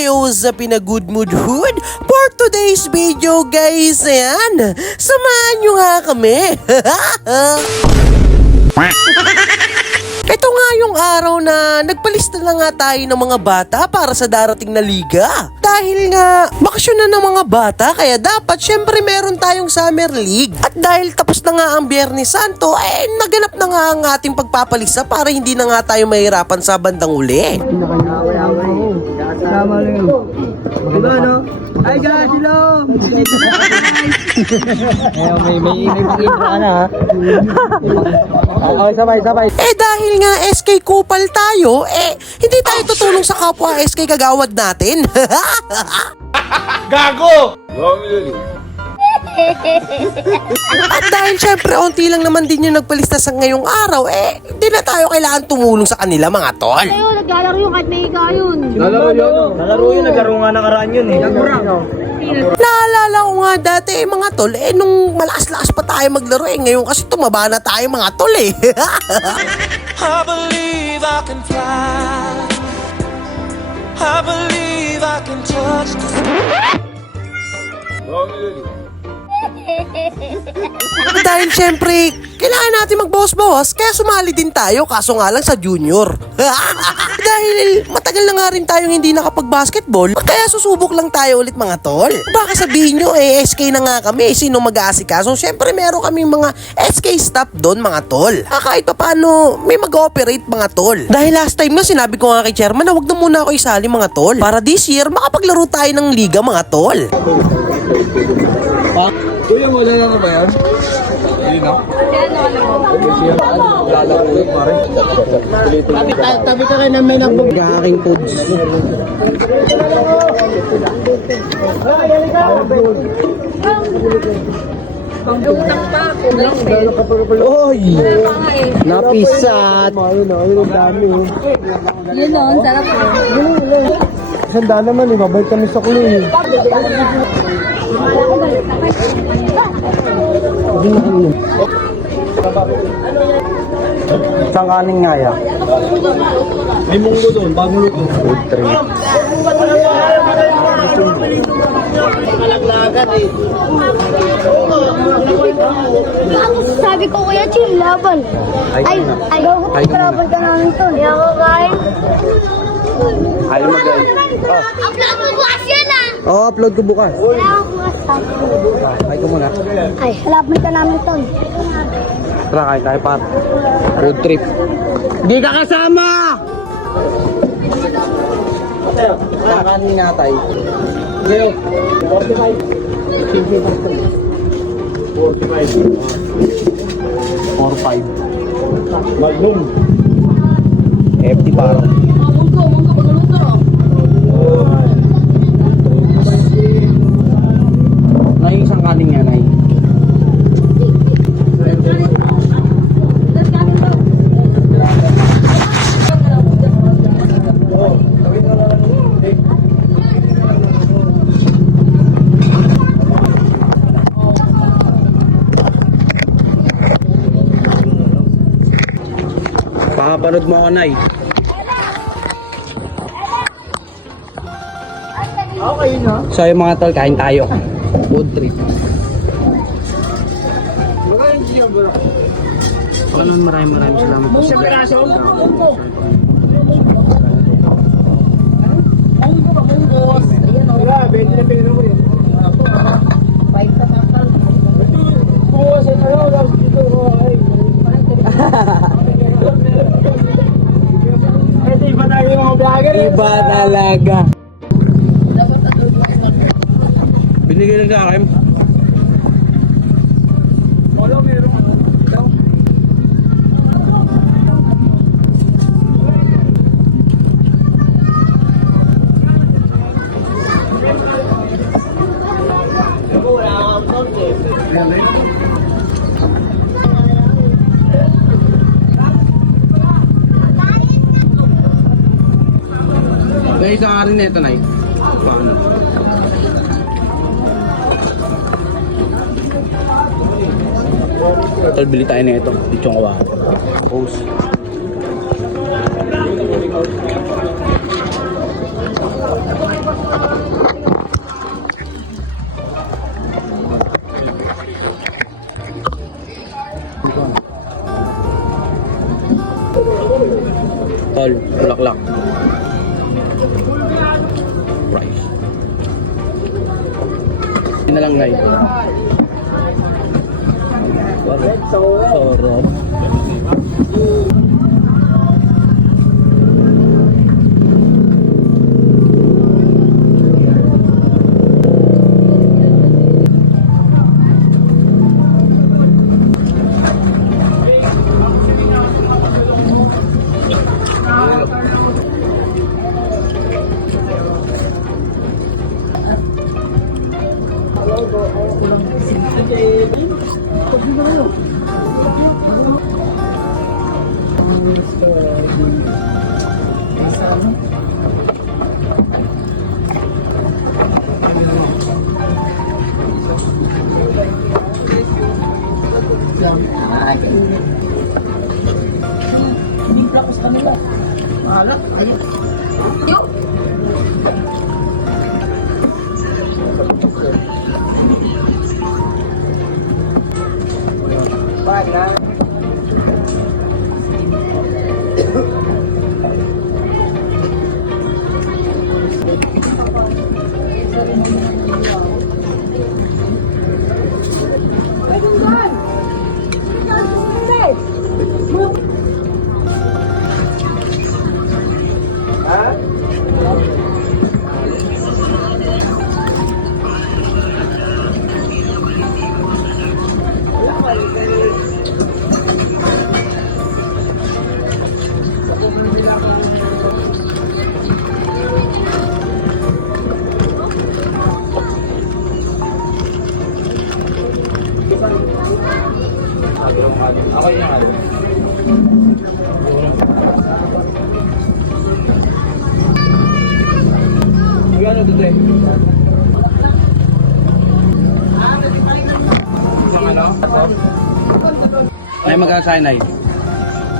Hey, what's up in a good mood hood? For today's video guys, ayan, samahan nyo nga kami. Ito nga yung araw na nagpalista na nga tayo ng mga bata para sa darating na liga. Dahil nga, bakasyon na ng mga bata, kaya dapat syempre meron tayong summer league. At dahil tapos na nga ang Biyernes Santo, naganap na nga ang ating pagpapalista para hindi na nga tayo mahirapan sa bandang uli. Tama lang yun. Diba, no? Hi guys, hello! May intro ka na, ha? Okay, sabay. Dahil nga SK Kupal tayo, hindi tayo tutulong sa kapwa SK Kagawad natin. Gago! At dahil syempre onti lang naman din yung nagpalista sa ngayong araw, hindi na tayo kailangan tumulong sa kanila mga tol. Ayaw, naglalaro yung kahit may higa yun. Nalaro yun, naglaro nga nakaraan yun, eh. Naalala ko nga dati mga tol, nung malakas-lakas pa tayo maglaro, ngayon kasi tumaba na tayo mga tol I believe I can fly. I believe I can touch the dahil syempre, kailangan natin magbawas-bawas, kaya sumali din tayo, kaso nga lang sa junior. Dahil matagal na nga rin tayong hindi nakapag-basketball, kaya susubok lang tayo ulit mga tol. Baka sabihin nyo, SK na nga kami, sino mag-aasikaso? Syempre meron kaming mga SK staff doon mga tol. Kahit pa paano, may mag-ooperate mga tol. Dahil last time nga sinabi ko nga kay chairman na wag na muna ako isali mga tol, para this year makapaglaro tayo ng liga mga tol. Kuya, wala na ba yan? Hindi na. Tabi ka rin na may nabog. Aking foods. Oy! Napisat! Yun o, ang sarap o. Sanda naman, babalik kami sa kulo. Isang kaning nga yan. May munggo doon, bagong luto. Food trip. Sabi ko kuya, chill, laban. Ay, laban ka namin to. Hindi ako kain. Ayaw mag-ay. Upload mo bukas yan Oo, upload ko bukas. Wala ako bukas. Ay ko muna. Ay, laban ka namin to. Tara, kain tayo par. Road trip. Di ka kasama! Kakanin nga tayo. 45. Magnum. FT paro. Nay, isang kanin nga, Nay. Pakapanood mo ako, Nay. Okay na. So yung mga tol, kain tayo. Food trip. Maraming salamat. Isang piraso? Iba talaga. Binigay lang sa akin. May isang arin na ito, Nay. Paano? Tol, bili tayo na ito. Lechong kawa. Post. Rizal, Bulaklak. Price. Yun na lang, Nay. Sarap. Gano'n ito, Tre? Isang ano? Ay, magkano sa'yo, Nay?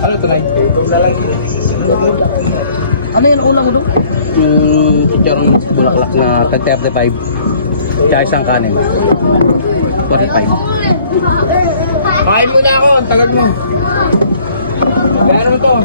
Ano ito, Nay? Ano yung ulang ito? Yung chicharong bulaklak na 35. Kaya isang kanin. 45. Kain muna ako, ang tagal mo. Gano'n ito?